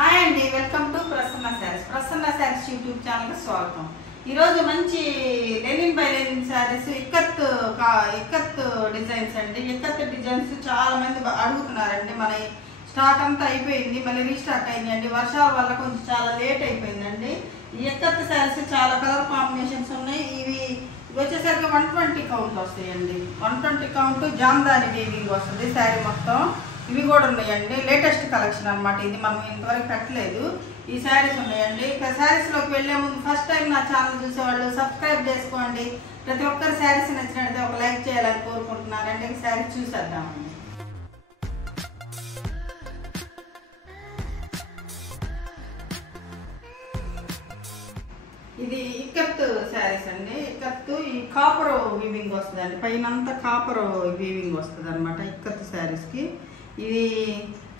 Hi అండి, welcome to Prasanna saris. Prasanna saris YouTube ఛానల్కి స్వాగతం. ఈరోజు మంచి Lenin by linen saris ikat designs అండి. ఇక్కత్ డిజైన్స్ చాలా మంది అడుగుతున్నారండి. మన స్టాక్ అంతా అయిపోయింది, మళ్ళీ రీస్టాక్ అయిందండి. వర్షాల వల్ల కొంచెం చాలా లేట్ అయిపోయిందండి. ఈ ఇక్కత్ శారీస్ చాలా కలర్ కాంబినేషన్స్ ఉన్నాయి. ఇవి వచ్చేసరికి 120 కౌంట్ వస్తాయండి. 120 కౌంట్ జామ్దాని వీవింగ్ వస్తుంది శారీ మొత్తం. ఇవి కూడా ఉన్నాయండి, లేటెస్ట్ కలెక్షన్ అనమాట. ఇది మనం ఇంతవరకు పెట్టలేదు. ఈ శారీస్ ఉన్నాయండి. ఇక శారీస్లోకి వెళ్ళే ముందు ఫస్ట్ టైం నా ఛానల్ చూసేవాళ్ళు సబ్స్క్రైబ్ చేసుకోండి. ప్రతి ఒక్కరు శారీస్ నచ్చినట్లయితే ఒక లైక్ చేయాలని కోరుకుంటున్నానండి. శారీస్ చూసేద్దామండి. ఇది ఇక్కత్ శారీస్ అండి. ఇక్కత్ ఈ కాపర్ వీవింగ్ వస్తుంది అండి. పైనంతా కాపర్ వీవింగ్ వస్తుంది అనమాట ఇక్కత్ శారీస్కి. ఇది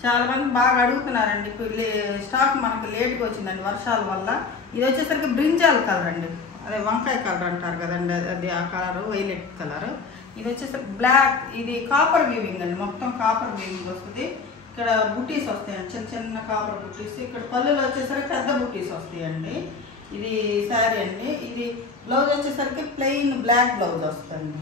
చాలా మంది బాగా అడుగుతున్నారండి. స్టాక్ మనకు లేట్గా వచ్చిందండి వర్షాల వల్ల. ఇది వచ్చేసరికి బ్రింజాల్ కలర్ అండి, అదే వంకాయ కలర్ అంటారు కదండి, అది ఆ కలర్ వైలెట్ కలర్. ఇది వచ్చేసరికి బ్లాక్. ఇది కాపర్ వీవింగ్ అండి, మొత్తం కాపర్ వీవింగ్ వస్తుంది. ఇక్కడ బుటీస్ వస్తాయండి, చిన్న చిన్న కాపర్ బుటీస్. ఇక్కడ పళ్ళులో వచ్చేసరికి పెద్ద బుటీస్ వస్తాయండి. ఇది శారీ అండి. ఇది బ్లౌజ్ వచ్చేసరికి ప్లెయిన్ బ్లాక్ బ్లౌజ్ వస్తుంది.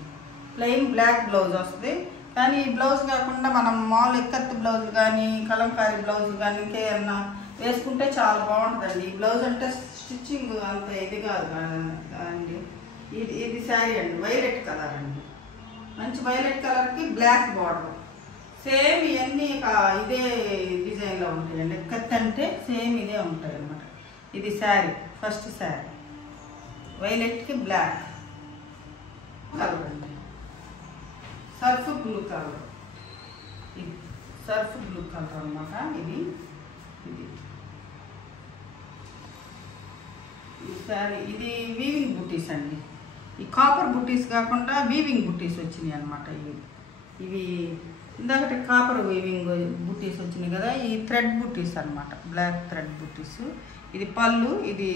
ప్లెయిన్ బ్లాక్ బ్లౌజ్ వస్తుంది. కానీ ఈ బ్లౌజ్ కాకుండా మనం మామూలు ఇక్కత్ బ్లౌజ్ కానీ కలంకారీ బ్లౌజ్ కానీ ఇంకేమన్నా వేసుకుంటే చాలా బాగుంటుందండి. ఈ బ్లౌజ్ అంటే స్టిచ్చింగ్ అంత ఇది కాదు అండి. ఇది శారీ అండి, వైలెట్ కలర్ అండి. మంచి వైలెట్ కలర్కి బ్లాక్ బార్డర్. సేమ్ ఇవన్నీ ఇదే డిజైన్లో ఉంటాయండి. ఇక్కత్ అంటే సేమ్ ఇదే ఉంటాయి అన్నమాట. ఇది శారీ, ఫస్ట్ శారీ వైలెట్కి బ్లాక్ కలర్ అండి. సర్ఫ్ బ్లూ కలర్, ఇది సర్ఫ్ బ్లూ కలర్ అన్నమాట. ఇది శారీ. ఇది వీవింగ్ బుటీస్ అండి. ఈ కాపర్ బుటీస్ కాకుండా వీవింగ్ బుటీస్ వచ్చినాయి అనమాట. ఇవి ఇందాకటి కాపర్ వీవింగ్ బుటీస్ వచ్చినాయి కదా, ఈ థ్రెడ్ బుటీస్ అనమాట, బ్లాక్ థ్రెడ్ బుటీస్. ఇది పళ్ళు. ఇది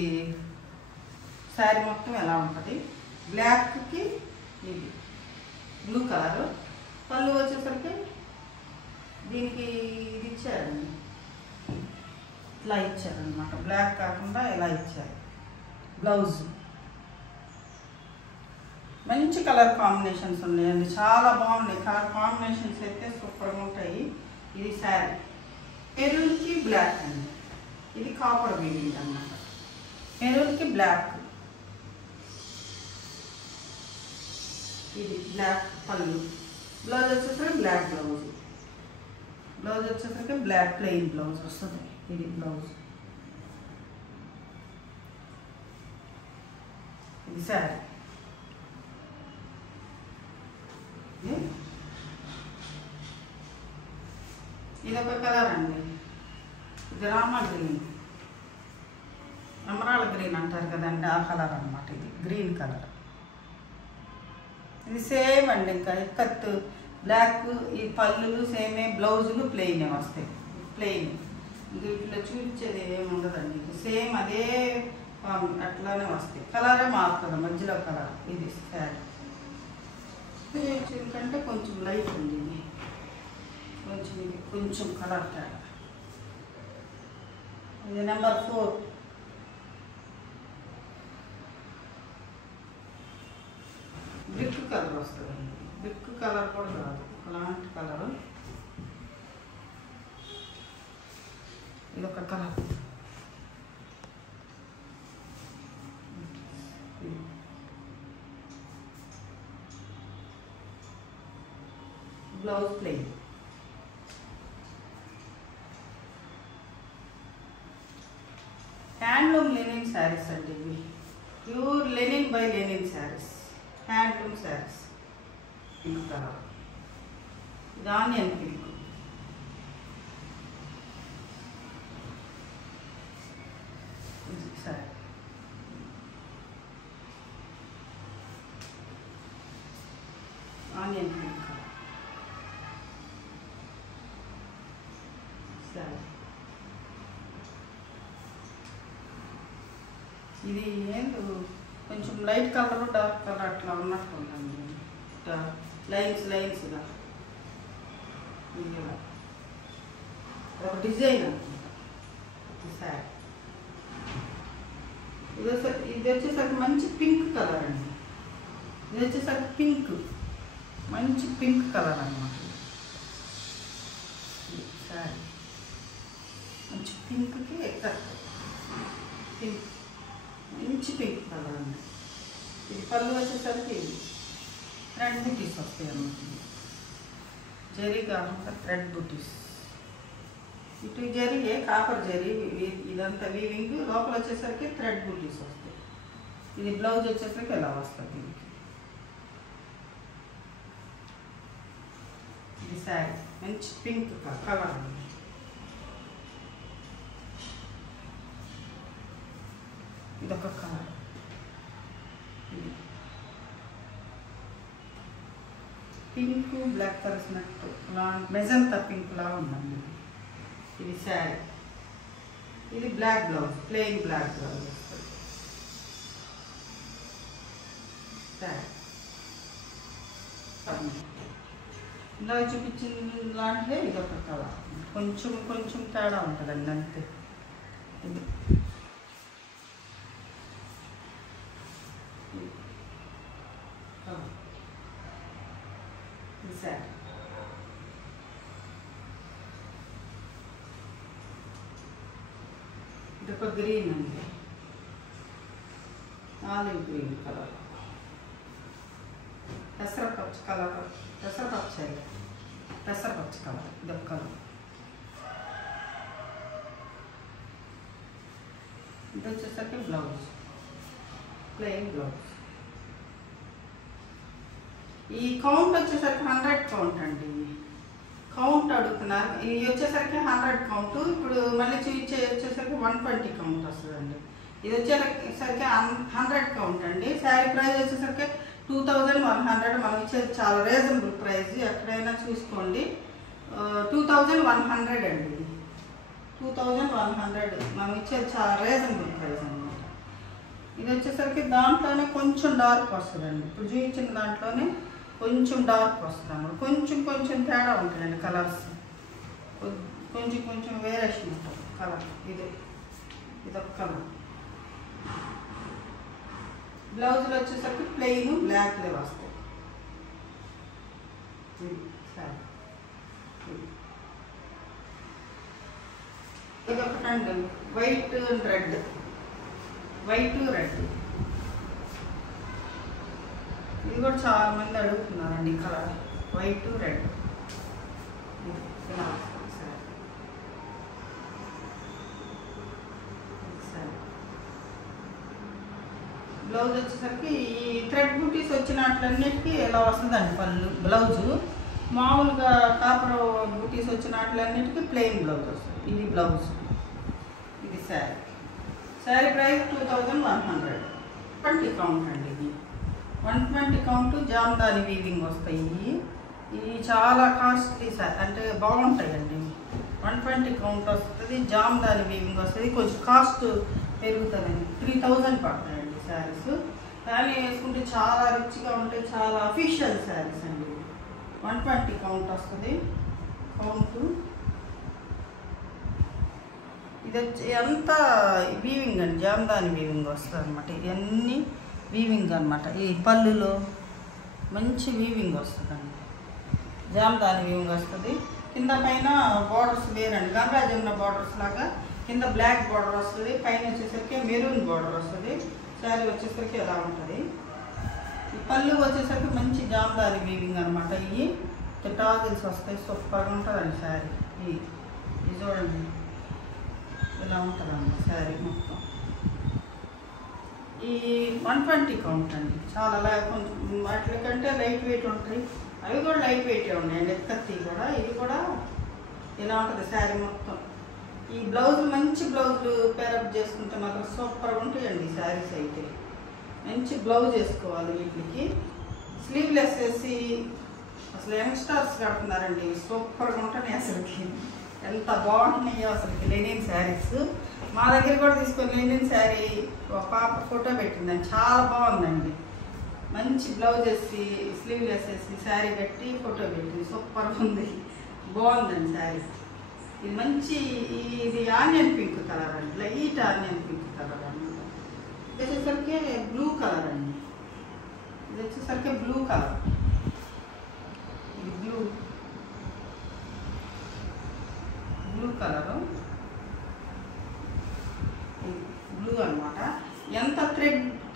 శారీ మొత్తం ఎలా ఉంటుంది, బ్లాక్కి ఇది బ్లూ కలర్. పళ్ళు వచ్చేసరికి దీనికి ఇది ఇచ్చారండి, ఇట్లా ఇచ్చారనమాట. బ్లాక్ కాకుండా ఇలా ఇచ్చారు. బ్లౌజ్ మంచి కలర్ కాంబినేషన్స్ ఉన్నాయండి, చాలా బాగున్నాయి. కలర్ కాంబినేషన్స్ అయితే సూపర్గా ఉంటాయి. ఇది శారీ మెరూన్కి బ్లాక్ అండి. ఇది కాపర్ వీవింగ్ అన్నమాట. మెరూన్కి బ్లాక్. ఇది బ్లాక్ పళ్ళు. బ్లౌజ్ వచ్చేసరికి బ్లాక్ బ్లౌజ్. బ్లౌజ్ వచ్చేసరికి బ్లాక్ ప్లెయిన్ బ్లౌజ్ వస్తుంది. ఇది బ్లౌజ్. ఇది శారీ. ఇది ఒక కలర్ అండి. ఇది రామా గ్రీన్, ఎమరాల్డ్ గ్రీన్ అంటారు కదండి, ఆ కలర్ అన్నమాట. ఇది గ్రీన్ కలర్. ఇది సేమ్ అండి, ఇంకా ఇక్కత్ బ్లాక్. ఈ పళ్ళులు సేమే, బ్లౌజులు ప్లెయిన్ వస్తాయి. ప్లెయిన్ ఇంక ఇట్లా చూపించేది ఏమి ఉండదండి, సేమ్ అదే అట్లానే వస్తాయి. కలరే మారుతుంది మధ్యలో కలర్. ఇది శారీ కంటే కొంచెం లైట్ ఉంది. ఇది కొంచెం కలర్ తేడా. ఇది నెంబర్ 4. బ్రిక్ కలర్ వస్తుందండి. బ్రిక్ కలర్ కూడా కాదు, అలాంటి కలరు. ఇది ఒక colour. Blouse plain. Handloom linen saris అండి. ఇవి pure linen by linen saris, handloom saris. Pink colour. ఇది onion pink. Sari onion pink colour sari. ఇది ఏంటో కొంచెం లైట్ కలర్ డార్క్ కలర్ అట్లా ఉన్నట్టు ఉంటుంది. లైన్స్గా ఒక డిజైన్. శారీ. ఇది వచ్చేసరికి మంచి పింక్ కలర్ అండి. ఇది వచ్చేసరికి పింక్, మంచి పింక్ కలర్ అన్నమాట. శారీ మంచి పింక్కి పింక్, మంచి పింక్ కలర్ అండి. ఇది పళ్ళు వచ్చేసరికి థ్రెడ్ బూటీస్ వస్తాయి అన్నమాట. జరీ కాకుండా థ్రెడ్ బూటీస్, ఇటు జరీ కాపర్ జరీ, ఇదంతా వీవింగ్. లోపల వచ్చేసరికి థ్రెడ్ బూటీస్ వస్తాయి. ఇది బ్లౌజ్ వచ్చేసరికి ఎలా వస్తుంది. ఇది శారీ మంచి పింక్ కలర్ అండి. ఇదొక కలర్, పింక్ బ్లాక్ కలిసినట్టు మెజంతా పింక్ లాగా ఉందండి. ఇది శారీ. ఇది black blouse, plain black blouse వస్తుంది. శారీ ఇలా చూపించిన లాంటిదే ఇదొక కలర్, కొంచెం కొంచెం తేడా ఉంటుందండి అంతే. ఇది శారీ. ఇదొక గ్రీన్ అండి, ఆలివ్ గ్రీన్ కలర్, పెసరపచ్చ కలర్, పెసరపచ్చ కలర్. ఇదొక కలర్. ఇది వచ్చేసరికి బ్లౌజ్, ప్లెయిన్ బ్లౌజ్. ఈ కౌంట్ వచ్చేసరికి 100 కౌంట్ అండి. కౌంట్ అడుగుతున్నారు. ఇది వచ్చేసరికి 100 కౌంట్. ఇప్పుడు మళ్ళీ వచ్చేసరికి 120 కౌంట్ వస్తుందండి. ఇది వచ్చేసరికి 100 కౌంట్ అండి. శారీ ప్రైస్ వచ్చేసరికి 2100. మనం ఇచ్చేది చాలా రీజనబుల్ ప్రైస్, ఎక్కడైనా చూసుకోండి. 2100 అండి. 2100 మనం ఇచ్చేది చాలా రీజనబుల్ ప్రైస్ అనమాట. ఇది వచ్చేసరికి దాంట్లోనే కొంచెం డార్క్ వస్తుందండి. ఇప్పుడు చూపించిన దాంట్లోనే కొంచెం డార్క్ వస్తుంది, కొంచెం కొంచెం తేడా ఉంటుందండి కలర్స్, కొంచెం కొంచెం వేరియేషన్ ఉంటుంది కలర్. ఇదొక కలర్. బ్లౌజులు వచ్చేసరికి ప్లెయిన్ బ్లాక్లే వస్తాయి. సరే, ఇదొకటండి white and red, white red. ఇది కూడా చాలా మంది అడుగుతున్నారండి కలర్, వైట్ రెడ్. బ్లౌజ్ వచ్చేసరికి ఈ థ్రెడ్ బూటీస్ వచ్చినట్లన్నిటికీ ఎలా వస్తుందండి పళ్ళు బ్లౌజు. మామూలుగా కాపర్ బూటీస్ వచ్చినట్లన్నిటికీ ప్లెయిన్ బ్లౌజ్ వస్తుంది. ఇది బ్లౌజ్, ఇది శారీ. శారీ ప్రైస్ 2100. 20 కౌంట్ అండి. ఇది 120 కౌంట్ జామ్దాని వీవింగ్ వస్తాయి. ఇవి చాలా కాస్ట్లీ శారీ, అంటే బాగుంటాయండి. 120 కౌంట్ వస్తుంది, జామ్దాని వీవింగ్ వస్తుంది. కొంచెం కాస్ట్ పెరుగుతుందండి. 3000 పడతాయండి శారీస్. కానీ వేసుకుంటే చాలా రిచ్గా ఉంటాయి, చాలా అఫీషియల్ శారీస్ అండి. 120 కౌంట్ వస్తుంది. కౌంట్ ఇది వచ్చి అంతా వీవింగ్ అండి, జామ్దాని వీవింగ్ వస్తుంది అనమాట. ఇవన్నీ వీవింగ్ అనమాట. ఈ పళ్ళులో మంచి వీవింగ్ వస్తుందండి, జామ్దాని వీవింగ్ వస్తుంది. కింద పైన బార్డర్స్ వేరండి, గంగా జమున బార్డర్స్ లాగా. కింద బ్లాక్ బార్డర్ వస్తుంది, పైన వచ్చేసరికి మెరూన్ బార్డర్ వస్తుంది. శారీ వచ్చేసరికి ఎలా ఉంటుంది. ఈ పళ్ళు వచ్చేసరికి మంచి జామ్దాని వీవింగ్ అనమాట. ఇవి టాజిల్స్ వస్తాయి, సూపర్గా ఉంటుందండి శారీ. ఇది చూడండి ఇలా ఉంటుందండి శారీ మొత్తం. ఈ 120 కౌంట్ అండి. చాలా కొంచెం వాటి కంటే లైట్ వెయిట్ ఉంటాయి. అవి కూడా లైట్ వెయిటే ఉన్నాయండి, ఎక్కత్తి కూడా. ఇది కూడా ఇలా ఉంటుంది శారీ మొత్తం. ఈ బ్లౌజ్ మంచి బ్లౌజులు పేరప్ చేసుకుంటే మాత్రం సూపర్గా ఉంటాయండి శారీస్ అయితే. మంచి బ్లౌజ్ వేసుకోవాలి వీటికి. స్లీవ్లెస్ వేసి అసలు యంగ్స్టర్స్ కడుతున్నారండి, సూపర్గా ఉంటున్నాయి అసలుకి. ఎంత బాగుంటున్నాయో అసలుకి లెనిన్ శారీస్. మా దగ్గర కూడా తీసుకొని లెనిన్ శారీ ఒక పాప ఫోటో పెట్టిందండి, చాలా బాగుందండి. మంచి బ్లౌజ్ వేసి స్లీవ్లెస్ వేసి శారీ కట్టి ఫోటో పెట్టింది, సూపర్గా ఉంది, బాగుందండి శారీ. ఇది మంచి, ఇది ఆనియన్ పింక్ కలర్ అండి, లైట్ ఆనియన్ పింక్ కలర్ అండి. ఇది వచ్చేసరికి బ్లూ కలర్ అండి, ఇది వచ్చేసరికి బ్లూ కలర్, ఇది బ్లూ కలరు, బ్లూ అనమాట. ఎంత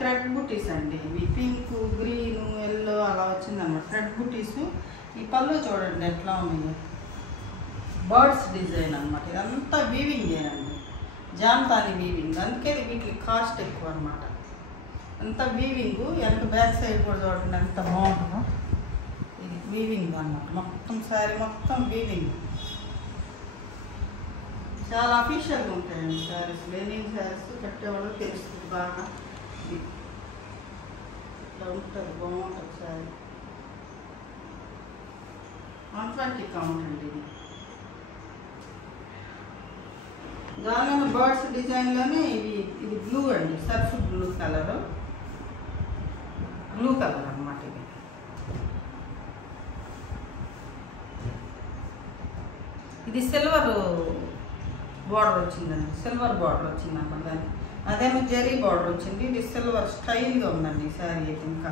థ్రెడ్ బుటీస్ అండి ఇవి, పింక్, గ్రీన్, ఎల్లో అలా వచ్చిందన్నమాట థ్రెడ్ బుటీస్. ఈ పళ్ళు చూడండి ఎట్లా ఉన్నాయి, బర్డ్స్ డిజైన్ అనమాట. ఇదంతా వీవింగ్ అండి, జామ్తాని వీవింగ్, అందుకే వీటికి కాస్ట్ ఎక్కువ అనమాట. అంతా వీవింగ్, వెనక బ్యాక్ సైడ్ కూడా చూడండి ఎంత బాగుంటుందో. ఇది వీవింగ్ అన్నమాట, మొత్తం శారీ మొత్తం వీవింగ్. చాలా అఫీషియల్గా ఉంటాయండి శారీస్, లెనిన్ శారీస్ కట్టేవాళ్ళు తెలుస్తుంది బాగా. ఇట్లా ఉంటుంది, బాగుంటుంది శారీ. 120 కౌంట్ అండి ఇది. దానిలో బర్డ్స్ డిజైన్లోనే ఇది బ్లూ అండి, surf blue colour, blue colour అన్నమాట. ఇది సిల్వర్ బార్డర్ వచ్చిందండి, సిల్వర్ బార్డర్ వచ్చింది అన్నమాట దాన్ని. అదేమో జరీ బార్డర్ వచ్చింది, ఇది సిల్వర్ స్టైల్గా ఉందండి శారీ అయితే. ఇంకా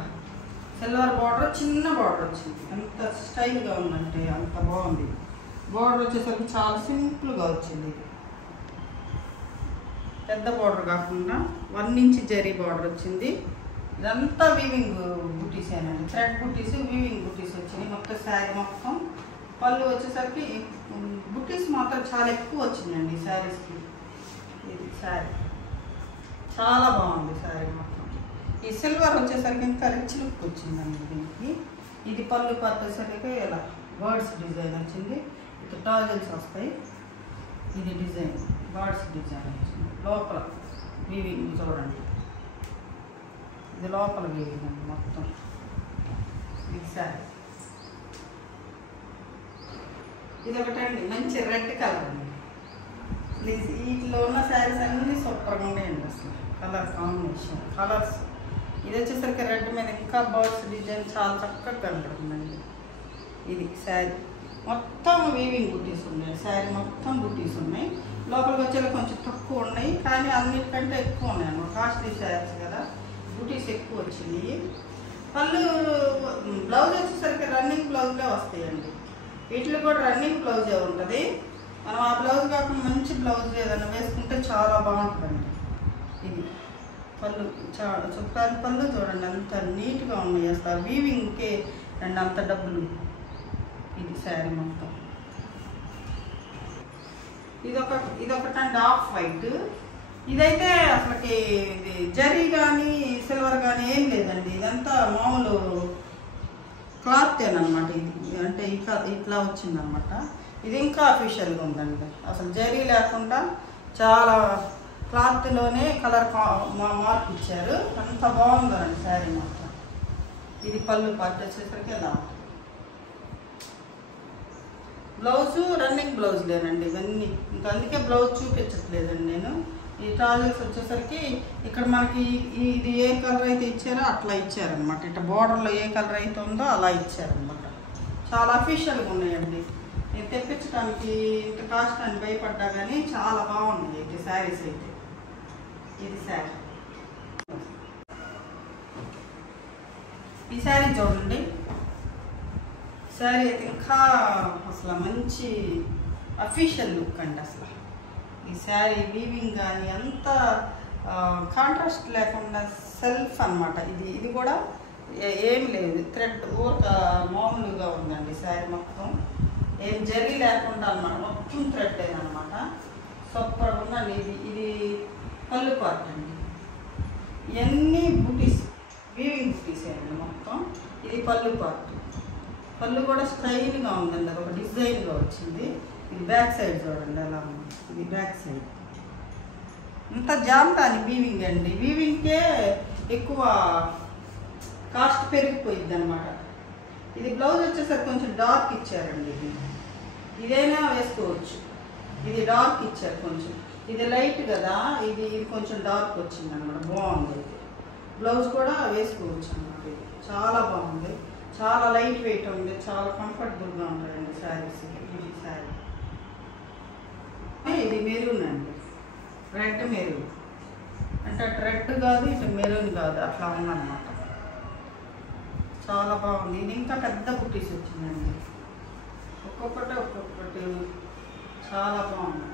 సిల్వర్ బార్డర్, చిన్న బార్డర్ వచ్చింది, ఎంత స్టైల్గా ఉందంటే అంత బాగుంది. బార్డర్ వచ్చేసరికి చాలా సింపుల్గా వచ్చింది, పెద్ద బార్డర్ కాకుండా 1 ఇంచ్ జరీ బార్డర్ వచ్చింది. ఇదంతా వీవింగ్ బుటీసేనండి, థ్రెడ్ బుటీస్, వీవింగ్ బుటీస్ వచ్చినాయి మొత్తం శారీ మొత్తం. పళ్ళు వచ్చేసరికి బుటీస్ మాత్రం చాలా ఎక్కువ వచ్చిందండి శారీస్కి. ఇది శారీ చాలా బాగుంది శారీ మొత్తం. ఈ సిల్వర్ వచ్చేసరికి ఇంకా రిచ్ లుక్ వచ్చిందండి దీనికి. ఇది పళ్ళు వచ్చేసరికి ఇలా బర్డ్స్ డిజైన్ వచ్చింది, ఇటు టాజల్స్ వస్తాయి. ఇది డిజైన్ బర్డ్స్ డిజైన్ వచ్చింది, లోపల వీవింగ్ చూడండి, ఇది లోపల వీవింగ్ అండి మొత్తం. ఇది శారీ, ఇది ఒకటండి మంచి రెడ్ కలర్ అండి. వీటిలో ఉన్న శారీస్ అన్నీ సూపర్గా ఉన్నాయండి అసలు, కలర్ కాంబినేషన్, కలర్స్. ఇది వచ్చేసరికి రెడ్ మీద ఇంకా బర్డ్స్ డిజైన్ చాలా చక్కగా కనపడుతుందండి. ఇది శారీ మొత్తం వీవింగ్ బుటీస్ ఉన్నాయి, శారీ మొత్తం బుటీస్ ఉన్నాయి. లోపలికి వచ్చేలా కొంచెం తక్కువ ఉన్నాయి, కానీ అన్నిటికంటే ఎక్కువ ఉన్నాయి అన్నమాట. కాస్ట్లీ శారీస్ కదా, బుటీస్ ఎక్కువ వచ్చినాయి. పళ్ళు బ్లౌజ్ వచ్చేసరికి రన్నింగ్ బ్లౌజ్లే వస్తాయండి. వీటిలో కూడా రన్నింగ్ బ్లౌజే ఉంటుంది. మనం ఆ బ్లౌజ్ కాకుండా మంచి బ్లౌజ్ ఏదైనా వేసుకుంటే చాలా బాగుంటుందండి. ఇది పళ్ళు చుక్కారి పళ్ళు చూడండి అంత నీట్గా ఉన్నాయి అసలు, వీవింగ్కే అండ్ అంత డబ్బులు. ఇది శారీ మొత్తం. ఇదొకటండి ఆఫ్ వైట్. ఇదైతే అసలుకి ఇది జరీ కానీ సిల్వర్ కానీ ఏం లేదండి, ఇదంతా మామూలు క్లాత్ అనమాట. ఇది అంటే ఇట్లా వచ్చిందనమాట. ఇది ఇంకా అఫీషియల్గా ఉందండి, అసలు జరీ లేకుండా చాలా క్లాత్లోనే కలర్ మార్క్ ఇచ్చారు, అంత బాగుందండి శారీ మొత్తం. ఇది పళ్ళు పార్ట్ వచ్చేసరికి ఎలా, బ్లౌజు రన్నింగ్ బ్లౌజ్ లేనండి ఇవన్నీ, ఇంకా అందుకే బ్లౌజ్ చూపించట్లేదండి నేను. ఈ ట్రాజల్స్ వచ్చేసరికి ఇక్కడ మనకి ఇది ఏ కలర్ అయితే ఇచ్చారో అట్లా ఇచ్చారనమాట, ఇట్లా బార్డర్లో ఏ కలర్ అయితే ఉందో అలా ఇచ్చారనమాట. చాలా అఫీషియల్గా ఉన్నాయండి. నేను తెప్పించడానికి ఇంత కాస్ట్ అని భయపడ్డా కానీ చాలా బాగున్నాయి అయితే శారీస్ అయితే. ఇది శారీ, ఈ శారీ చూడండి, శారీ అయితే ఇంకా అసలు మంచి అఫీషియల్ లుక్ అండి అసలు. ఈ శారీ వీవింగ్ కానీ అంత కాంట్రాస్ట్ లేకుండా సెల్ఫ్ అనమాట. ఇది కూడా ఏం లేదు, థ్రెడ్ ఊరక మామూలుగా ఉందండి శారీ మొత్తం, ఏం జరీ లేకుండా అనమాట, మొత్తం థ్రెడ్ అనమాట. సూపర్గా ఉందండి. ఇది పళ్ళు పార్ట్ అండి, ఇవన్నీ బుటీస్, వీవింగ్ బుటీస్ అండి మొత్తం. ఇది పళ్ళు పార్ట్, పళ్ళు కూడా స్టైల్గా ఉందండి, అది ఒక డిజైన్గా వచ్చింది. ఇది బ్యాక్ సైడ్ చూడండి ఎలా ఉంది, ఇది బ్యాక్ సైడ్ ఇంత జామ్తాని వీవింగ్ అండి. వీవింగ్కే ఎక్కువ కాస్ట్ పెరిగిపోయింది అనమాట. ఇది బ్లౌజ్ వచ్చేసరికి కొంచెం డార్క్ ఇచ్చారండి, ఇదైనా వేసుకోవచ్చు. ఇది డార్క్ ఇచ్చారు కొంచెం, ఇది లైట్ కదా, ఇది కొంచెం డార్క్ వచ్చింది అనమాట, బాగుంది. బ్లౌజ్ కూడా వేసుకోవచ్చు అన్నమాట. ఇది చాలా బాగుంది, చాలా లైట్ వెయిట్ ఉంది, చాలా కంఫర్టబుల్గా ఉంటాయండి శారీస్. ఇది శారీ, ఇది మెరూన్ అండి. రెడ్ మెరూన్ అంటే అటు రెడ్ కాదు ఇటు మెరూన్ కాదు, అట్లా ఉందన్నమాట. చాలా బాగుంది. ఇది ఇంకా పెద్ద బుట్టీస్ వచ్చిందండి, ఒక్కొక్కటి చాలా బాగుంది.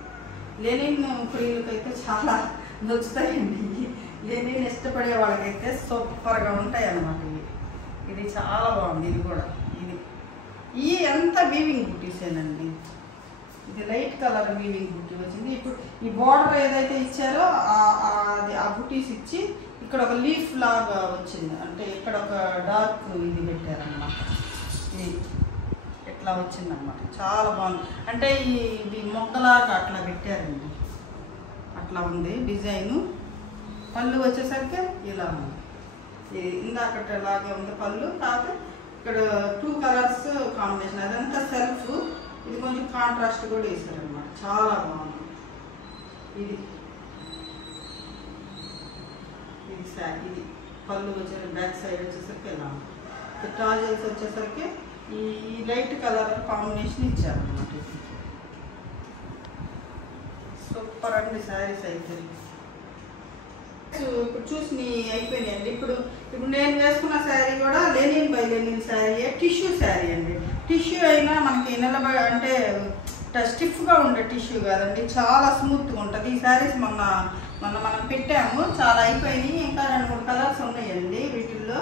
లెనిన్ ప్రియులకైతే చాలా నచ్చుతాయండి. లెనిన్ ఇష్టపడే వాళ్ళకైతే సూపర్గా ఉంటాయి అన్నమాట. ఇది చాలా బాగుంది. ఇది కూడా ఈ ఎంత వీవింగ్ బుట్టీసేనండి. ఇది లైట్ కలర్ వీవింగ్ బుట్టీ వచ్చింది. ఇప్పుడు ఈ బార్డర్ ఏదైతే ఇచ్చారో అది ఆ బుట్టీస్ ఇచ్చి ఇక్కడ ఒక లీఫ్ లాగా వచ్చింది, అంటే ఇక్కడ ఒక డార్క్ ఇది పెట్టారన్నమాట. ఇది ఇట్లా వచ్చిందన్నమాట, చాలా బాగుంది. అంటే ఇది మొగ్గలాగా అట్లా పెట్టారండి, అట్లా ఉంది డిజైను. పళ్ళు వచ్చేసరికి ఇలా ఉంది, ఇందాకటి లాగా ఉంది పళ్ళు. కాకపోతే ఇక్కడ 2 కలర్స్ కాంబినేషన్, అదంతా సెల్ఫ్, ఇది కొంచెం కాంట్రాస్ట్ కూడా వేసారనమాట. చాలా బాగుంది. ఇది శారీ, ఇది పళ్ళు వచ్చే బ్యాక్ సైడ్ వచ్చేసరికి ఇలా ఉంది. టాజల్స్ వచ్చేసరికి ఈ లైట్ కలర్ కాంబినేషన్ ఇచ్చారనమాట. సూపర్ అండి శారీస్ అయితే. ఇప్పుడు చూసి అయిపోయినాయండి. ఇప్పుడు నేను వేసుకున్న శారీ కూడా Lenin by Lenin sari, tissue sari అండి. టిష్యూ అయినా మనకి నిలబడి అంటే స్టిఫ్గా ఉండే టిష్యూ కాదండి, చాలా స్మూత్గా ఉంటుంది. ఈ శారీస్ మొన్న మనం పెట్టాము, చాలా అయిపోయినాయి. ఇంకా 2-3 కలర్స్ ఉన్నాయండి వీటిల్లో.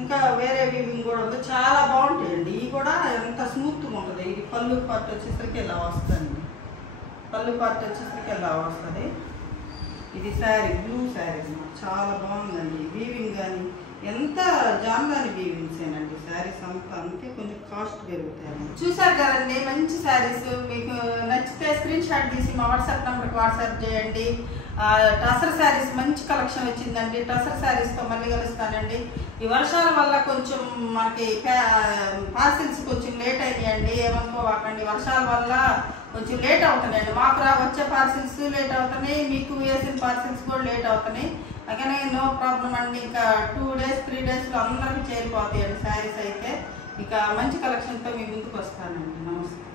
ఇంకా వేరే వీవింగ్ కూడా ఉంది, చాలా బాగుంటాయండి. ఇవి కూడా ఎంత స్మూత్గా ఉంటుంది. ఇది పళ్ళు పార్ట్ వచ్చేసరికి ఇలా వస్తుంది, పళ్ళు పార్ట్ వచ్చేసరికి ఇలా వస్తుంది. ఇది శారీ బ్లూ శారీ చాలా బాగుందండి. వీవింగ్ కానీ ఎంత జామ్దాని వీవింగ్సేనండి శారీస్ అంతా, అందుకే కొంచెం కాస్ట్ పెరుగుతాయి. చూసారు కదండి మంచి శారీస్. మీకు నచ్చితే స్క్రీన్ షాట్ తీసి మా వాట్సాప్ నెంబర్కి వాట్సాప్ చేయండి. టసర్ శారీస్ మంచి కలెక్షన్ వచ్చిందండి. టసర్ శారీస్తో మళ్ళీ కలుస్తానండి. ఈ వర్షాల వల్ల కొంచెం మనకి పార్సిల్స్ కొంచెం లేట్ అయినాయండి, ఏమనుకోవాకండి. వర్షాల వల్ల కొంచెం లేట్ అవుతున్నాయండి. మాకు వచ్చే పార్సిల్స్ లేట్ అవుతున్నాయి, మీకు వేసిన పార్సిల్స్ కూడా లేట్ అవుతున్నాయి. అలాగే నో ప్రాబ్లం అండి. ఇంకా 2 డేస్ 3 డేస్లో అందరికీ చేరిపోతాయండి శారీస్ అయితే. ఇంకా మంచి కలెక్షన్తో మీ ముందుకు వస్తానండి. నమస్తే.